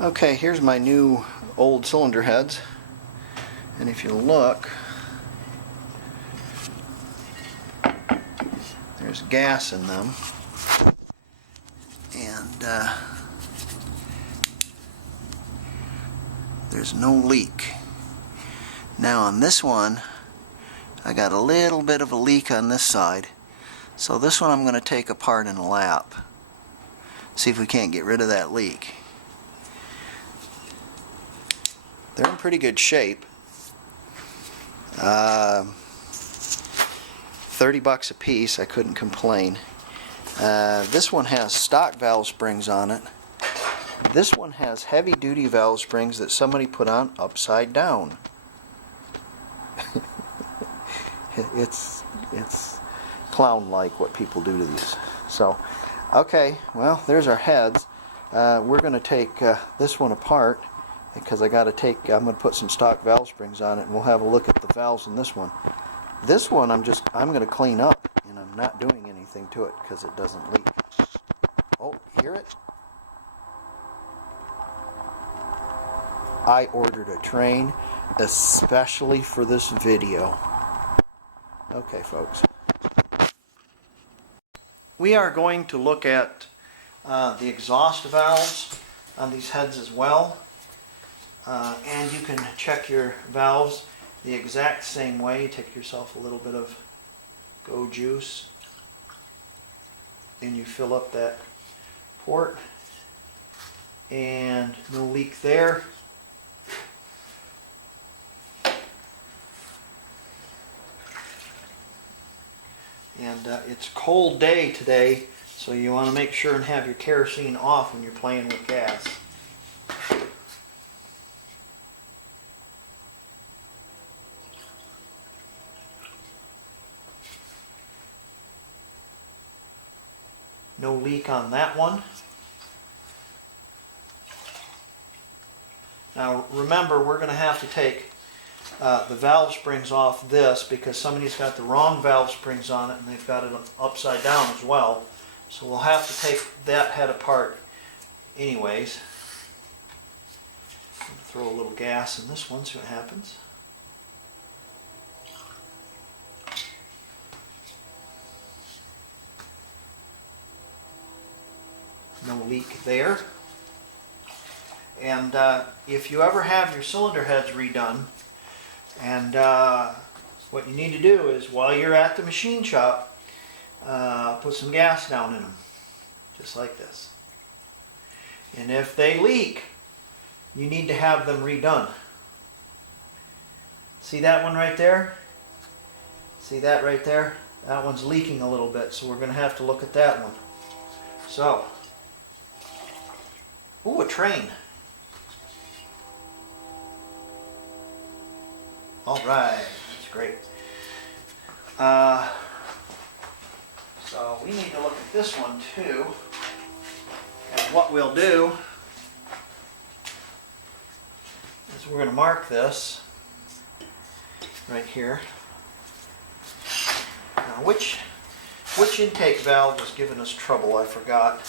Okay, here's my new old cylinder heads, and if you look, there's gas in them, and there's no leak. Now on this one, I got a little bit of a leak on this side, so this one I'm going to take apart in a lap, see if we can't get rid of that leak. They're in pretty good shape. 30 bucks a piece, I couldn't complain. This one has stock valve springs on it. This one has heavy duty valve springs that somebody put on upside down. It's clown-like what people do to these. So, okay, well, there's our heads. We're going to take this one apart, because I'm going to put some stock valve springs on it, and we'll have a look at the valves in this one. This one I'm going to clean up, and I'm not doing anything to it because it doesn't leak. Oh, you hear it? I ordered a train especially for this video. Okay, folks. We are going to look at the exhaust valves on these heads as well. And you can check your valves the exact same way. Take yourself a little bit of Go Juice and you fill up that port, and no leak there. And it's a cold day today, so you want to make sure and have your kerosene off when you're playing with gas. No leak on that one. Now remember, we're going to have to take the valve springs off this because somebody's got the wrong valve springs on it and they've got it upside down as well. So we'll have to take that head apart anyways. Throw a little gas in this one, see what happens. No leak there. And if you ever have your cylinder heads redone, and what you need to do is while you're at the machine shop, put some gas down in them, just like this. And if they leak, you need to have them redone. See that one right there? See that right there? That one's leaking a little bit, so we're going to have to look at that one. So, ooh, a train. All right, that's great. So we need to look at this one too. And what we'll do is we're going to mark this right here. Now, which intake valve was giving us trouble? I forgot.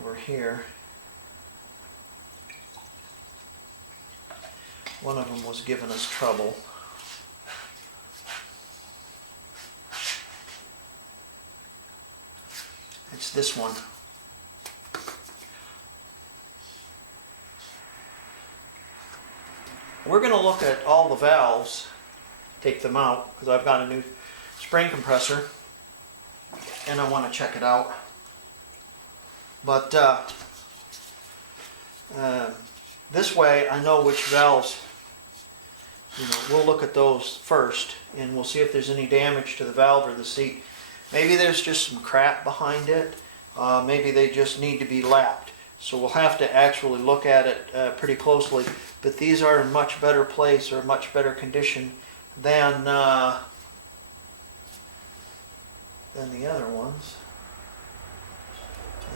Over here. One of them was giving us trouble. It's this one. We're going to look at all the valves, take them out, because I've got a new spring compressor and I want to check it out. But this way I know which valves, we'll look at those first and we'll see if there's any damage to the valve or the seat. Maybe there's just some crap behind it. Maybe they just need to be lapped. So we'll have to actually look at it pretty closely. But these are in much better place or much better condition than the other ones.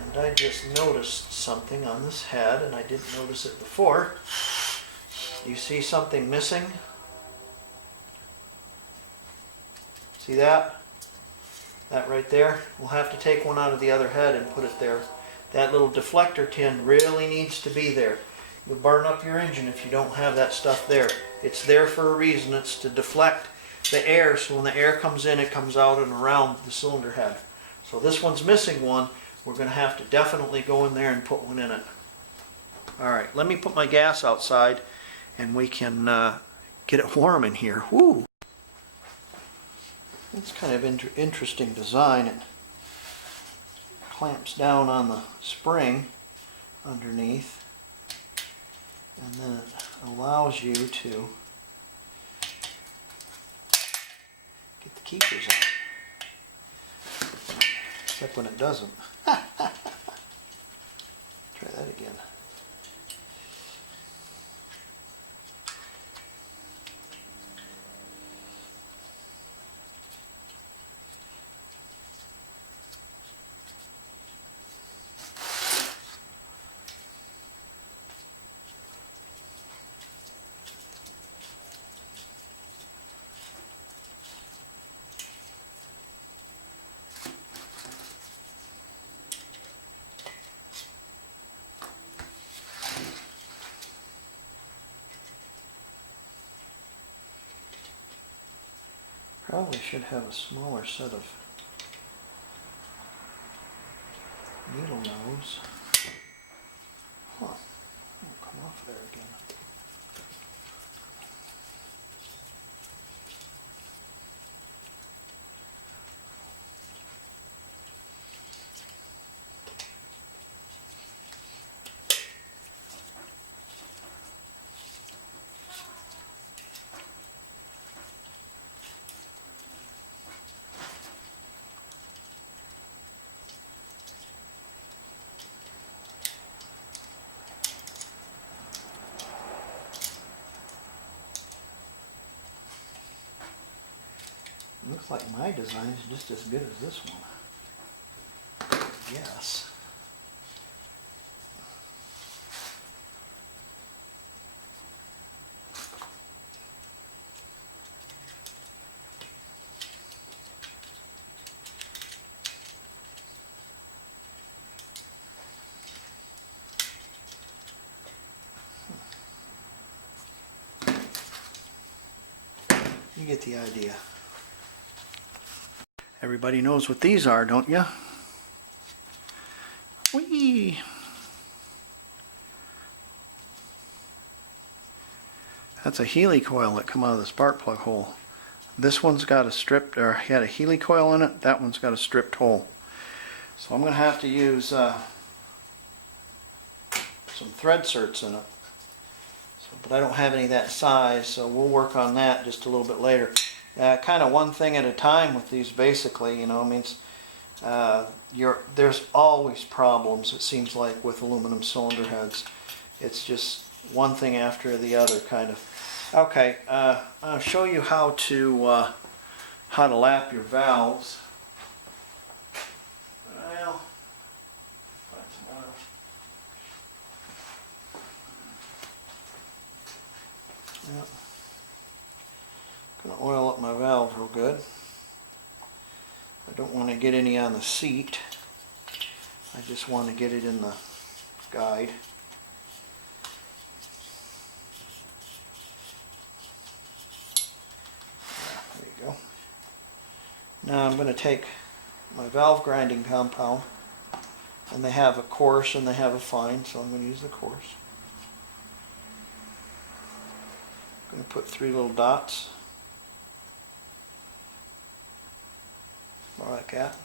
And I just noticed something on this head, and I didn't notice it before. You see something missing? See that? That right there? We'll have to take one out of the other head and put it there. That little deflector tin really needs to be there. You'll burn up your engine if you don't have that stuff there. It's there for a reason. It's to deflect the air, so when the air comes in, it comes out and around the cylinder head. So this one's missing one. We're going to have to definitely go in there and put one in it. Alright, let me put my gas outside and we can get it warm in here. Woo! It's kind of interesting design. It clamps down on the spring underneath, and then it allows you to get the keepers out. Except when it doesn't. Try that again. Probably should have a smaller set of needle nose. Huh. It'll come off there again. Looks like my design is just as good as this one. Yes. You get the idea. Everybody knows what these are, don't you? Whee! That's a Healy coil that come out of the spark plug hole. This one's got a stripped, or had a Healy coil in it. That one's got a stripped hole. So I'm going to have to use some thread certs in it. But I don't have any that size, so we'll work on that just a little bit later. Kind of one thing at a time with these, basically. You know, means there's always problems, it seems like, with aluminum cylinder heads. It's just one thing after the other, kind of. Okay, I'll show you how to lap your valves. Well, find some oil. Yep. Gonna oil up my valve real good. I don't want to get any on the seat. I just want to get it in the guide. There you go. Now I'm going to take my valve grinding compound, and they have a coarse and they have a fine, so I'm going to use the coarse. I'm going to put 3 little dots. More like that.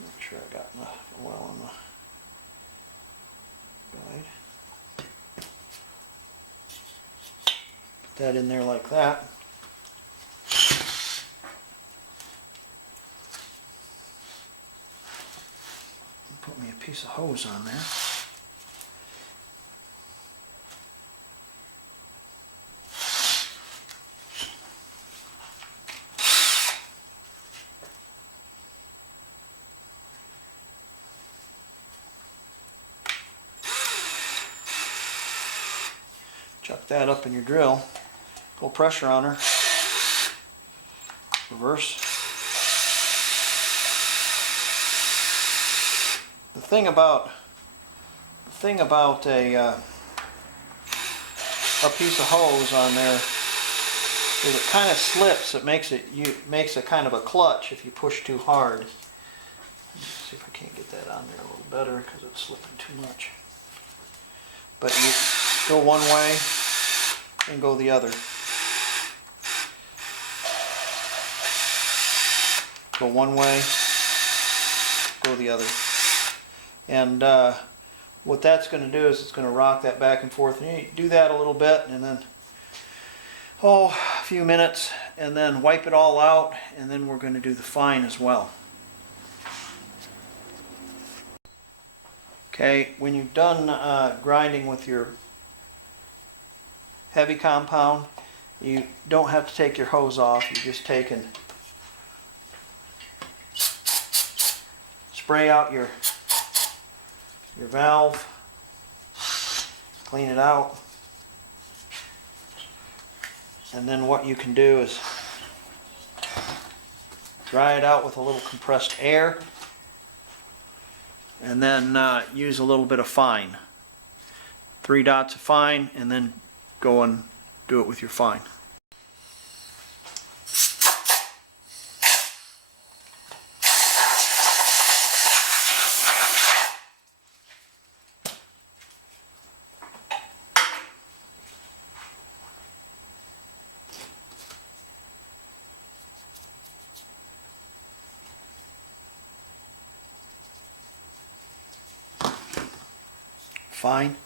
Make sure I got enough oil on the guide. Put that in there like that. Put me a piece of hose on there. Chuck that up in your drill. Pull pressure on her. Reverse. The thing about a piece of hose on there is it kind of slips. It makes a kind of a clutch if you push too hard. Let's see if I can't get that on there a little better because it's slipping too much. But you go one way and go the other. Go one way, go the other. And what that's going to do is it's going to rock that back and forth. And you do that a little bit, and then a few minutes, and then wipe it all out, and then we're going to do the fine as well. Okay, when you're done grinding with your heavy compound, you don't have to take your hose off. You just take and spray out your valve, clean it out, and then what you can do is dry it out with a little compressed air, and then use a little bit of fine. 3 dots of fine, and then go and do it with your fine. Fine.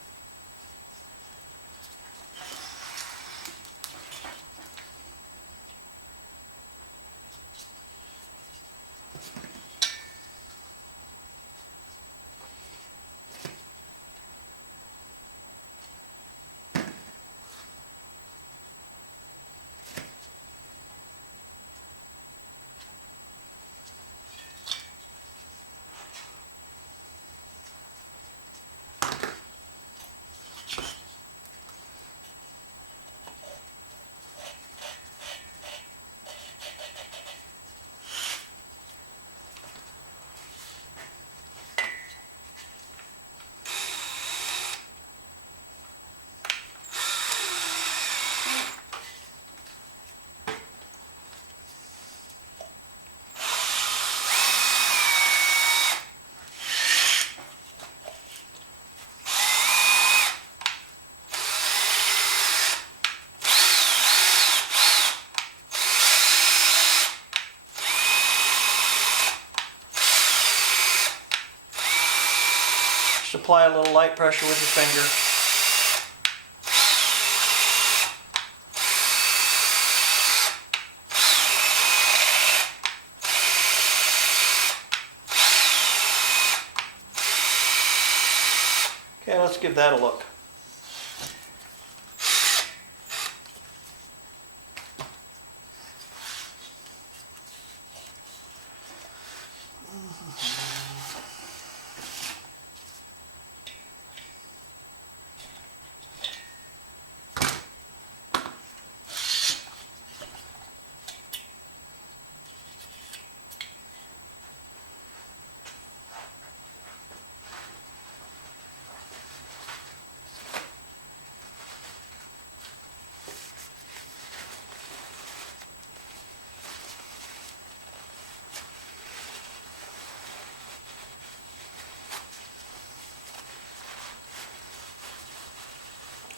Just apply a little light pressure with your finger. Okay, let's give that a look.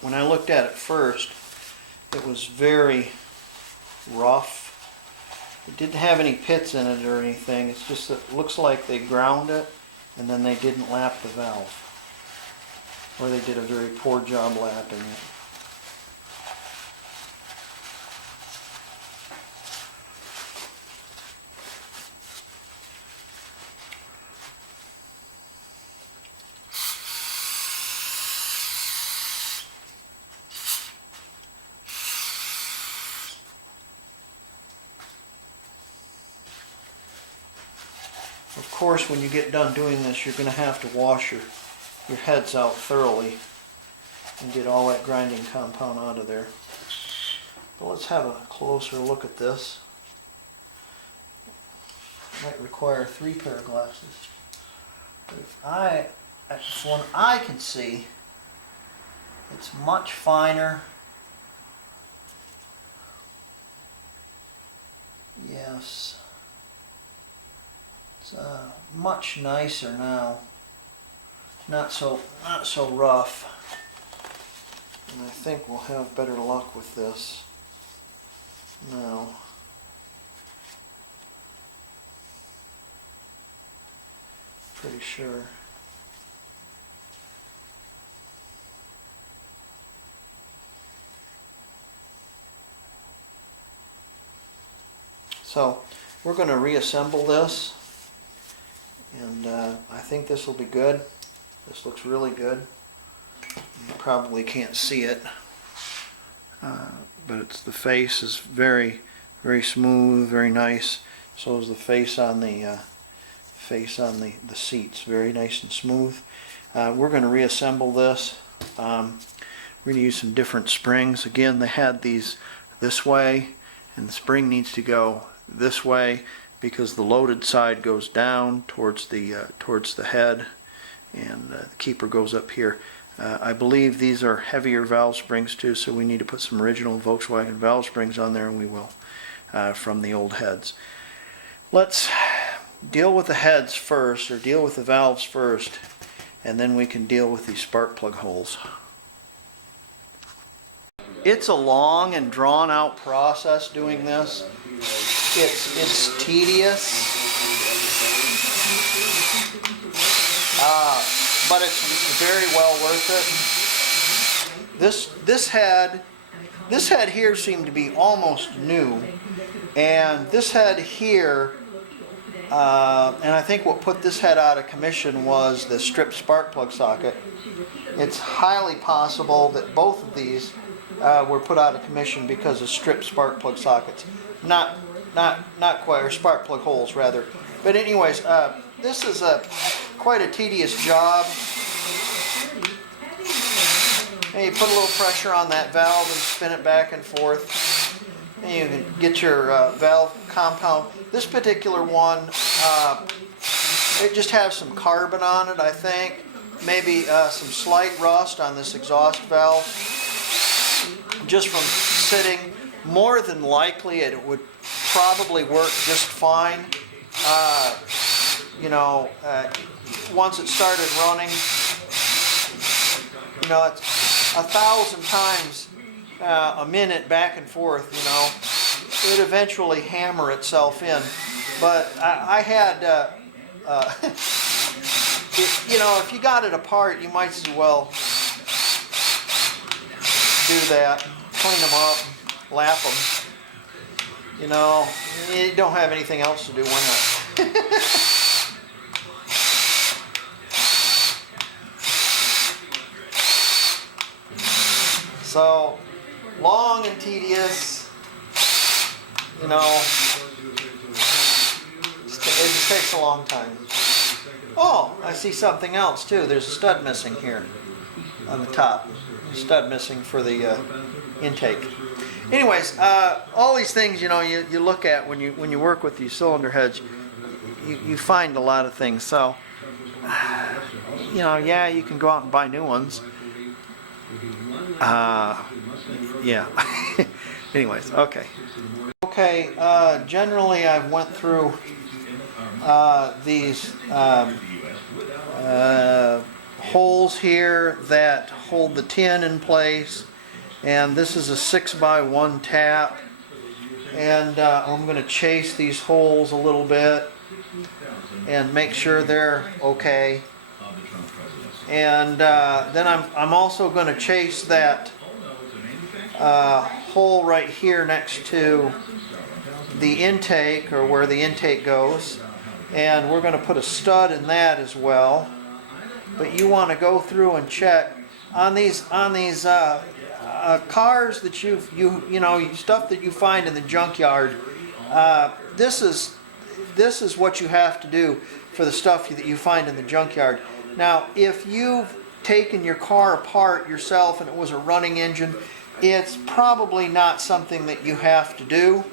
When I looked at it first, it was very rough. It didn't have any pits in it or anything. It's just that it looks like they ground it and then they didn't lap the valve. Or they did a very poor job lapping it. Of course, when you get done doing this, you're going to have to wash your heads out thoroughly and get all that grinding compound out of there. So let's have a closer look at this. Might require 3 pair of glasses. But from what I can see, it's much finer. Yes. It's much nicer now. Not so rough. And I think we'll have better luck with this now. Pretty sure. So we're going to reassemble this, and I think this will be good. This looks really good. You probably can't see it, but the face is very, very smooth, very nice. So is the face on the seats, very nice and smooth. We're going to reassemble this. We're going to use some different springs. Again, they had these this way, and the spring needs to go this way because the loaded side goes down towards the head, and the keeper goes up here. I believe these are heavier valve springs too, so we need to put some original Volkswagen valve springs on there, and we will from the old heads. Let's deal with the heads first, or deal with the valves first, and then we can deal with these spark plug holes. It's a long and drawn out process doing this. It's tedious, but it's very well worth it. This head here seemed to be almost new, and this head here, and I think what put this head out of commission was the stripped spark plug socket. It's highly possible that both of these were put out of commission because of stripped spark plug sockets. Not quite, or spark plug holes rather. But anyways, this is quite a tedious job. And you put a little pressure on that valve and spin it back and forth. And you can get your valve compound. This particular one, it just has some carbon on it, I think. Maybe some slight rust on this exhaust valve. Just from sitting, more than likely it would probably work just fine. Once it started running, it's 1,000 times a minute back and forth. It would eventually hammer itself in. But I had, if you got it apart, you might as well do that. Clean them up, lap them. You don't have anything else to do, why not? So, long and tedious, it just takes a long time. Oh, I see something else too. There's a stud missing here on the top. A stud missing for the intake. Anyways, all these things, you look at when you work with these cylinder heads, you find a lot of things. So, yeah, you can go out and buy new ones. Yeah. Anyways, okay. Okay, generally I've went through these holes here that hold the tin in place. And this is a 6x1 tap, and I'm going to chase these holes a little bit and make sure they're okay. And then I'm also going to chase that hole right here next to the intake, or where the intake goes, and we're going to put a stud in that as well. But you want to go through and check on these cars that stuff that you find in the junkyard. This is what you have to do for the stuff that you find in the junkyard. Now, if you've taken your car apart yourself and it was a running engine, It's probably not something that you have to do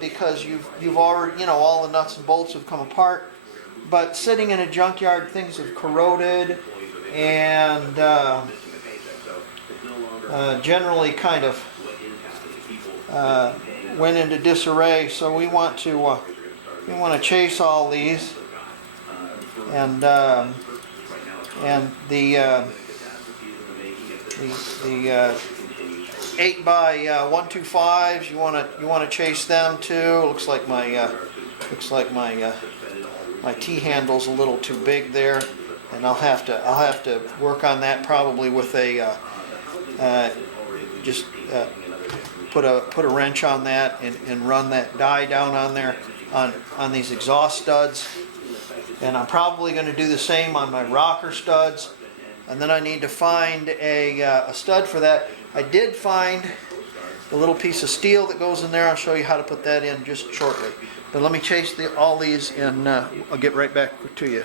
because you've already, you know, all the nuts and bolts have come apart. But sitting in a junkyard, things have corroded and generally kind of went into disarray. So we want to chase all these, and the 8x125s, you want to chase them too. Looks like my my T handle's a little too big there, and I'll have to work on that probably with a just put a wrench on that and run that die down on there on these exhaust studs. And I'm probably going to do the same on my rocker studs. And then I need to find a stud for that. I did find the little piece of steel that goes in there. I'll show you how to put that in just shortly. But let me chase all these and I'll get right back to you.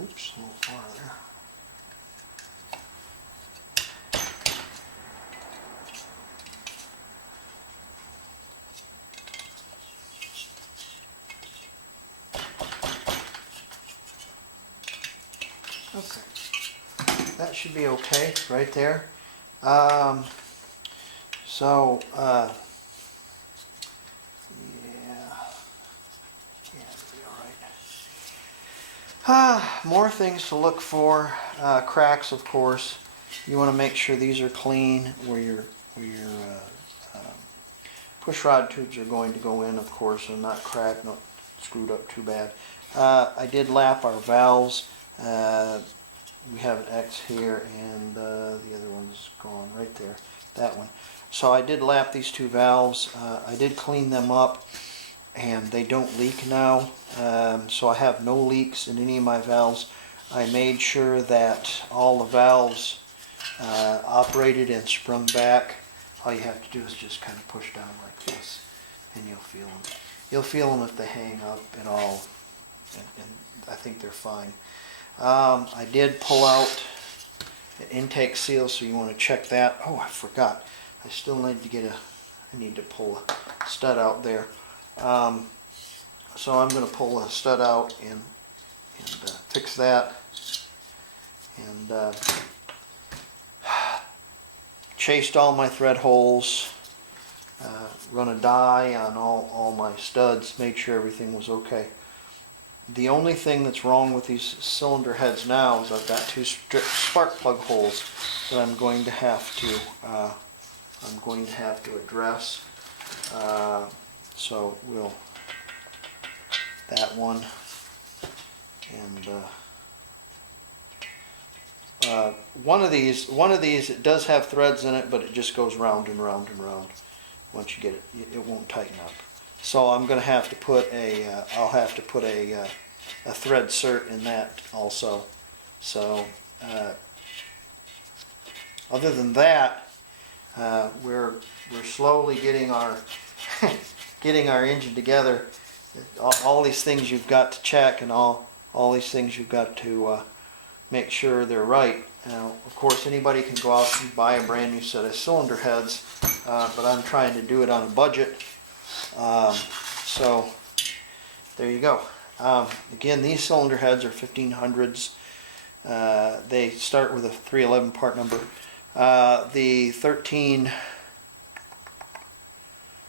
Oops, a little far there. Okay, that should be okay right there. So, yeah, it'll be all right. More things to look for. Cracks, of course. You want to make sure these are clean where your push rod tubes are going to go in, of course, and not cracked, not screwed up too bad. I did lap our valves. We have an X here, and the other one's gone right there, that one. So I did lap these two valves. I did clean them up, and they don't leak now. So I have no leaks in any of my valves. I made sure that all the valves operated and sprung back. All you have to do is just kind of push down like this, and you'll feel them. You'll feel them if they hang up at all, and I think they're fine. I did pull out an intake seal, so you want to check that. Oh, I forgot. I still need to I need to pull a stud out there. So I'm going to pull a stud out and fix that. And chased all my thread holes. Run a die on all my studs. Made sure everything was okay. The only thing that's wrong with these cylinder heads now is I've got two spark plug holes that I'm going to have to address. So we'll that one and one of these it does have threads in it, but it just goes round and round and round. Once you get it, it won't tighten up. So I'm going to have to put I'll have to put a thread cert in that also. So other than that, we're slowly getting our getting our engine together. All these things you've got to check, and all these things you've got to make sure they're right. Now, of course, anybody can go out and buy a brand new set of cylinder heads, but I'm trying to do it on a budget. So there you go. Again, these cylinder heads are 1500s. They start with a 311 part number. The 13,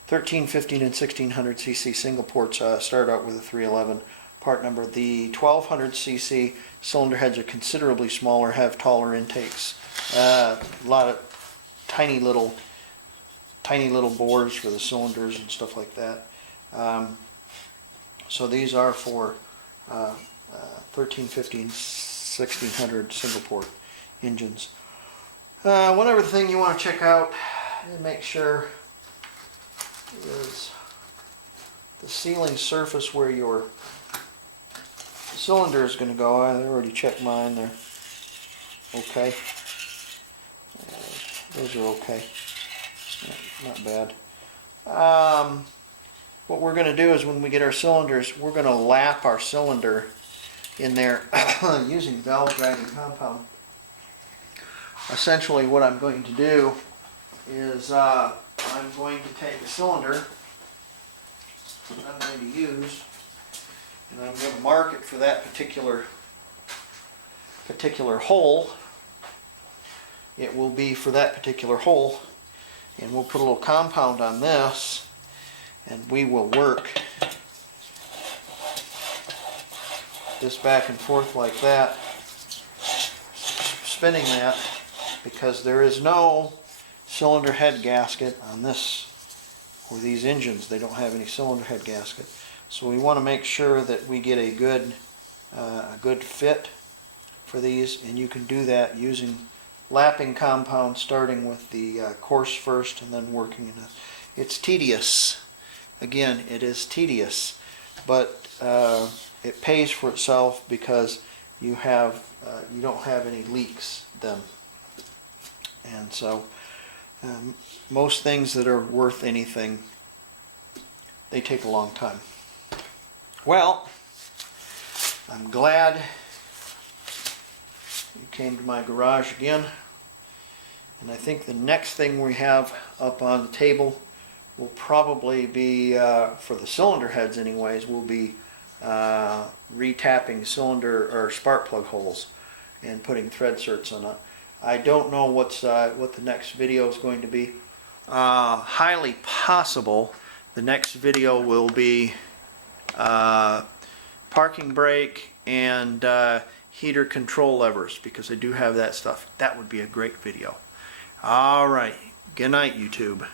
15, and 1600 cc single ports start out with a 311 part number. The 1200 cc cylinder heads are considerably smaller, have taller intakes. A lot of tiny little bores for the cylinders and stuff like that. So these are for 13, 15, 1600 single port engines. One other thing you want to check out and make sure is the sealing surface where your cylinder is going to go. I already checked mine. They're okay. Those are okay. Not bad. What we're going to do is when we get our cylinders, we're going to lap our cylinder in there using valve dragging compound. Essentially what I'm going to do is I'm going to take a cylinder that I'm going to use, and I'm going to mark it for that particular hole. It will be for that particular hole, and we'll put a little compound on this, and we will work this back and forth like that, spinning that, because there is no cylinder head gasket on this or these engines. They don't have any cylinder head gasket, so we want to make sure that we get a good fit for these, and you can do that using lapping compound, starting with the coarse first and then working in it. It's tedious. Again, it is tedious, but it pays for itself because you don't have any leaks then. And so most things that are worth anything, they take a long time. Well, I'm glad you came to my garage again, and I think the next thing we have up on the table will probably be, for the cylinder heads anyways, will be retapping cylinder or spark plug holes and putting thread certs on it. I don't know what the next video is going to be. Highly possible the next video will be parking brake and heater control levers, because I do have that stuff. That would be a great video. Alright, good night YouTube.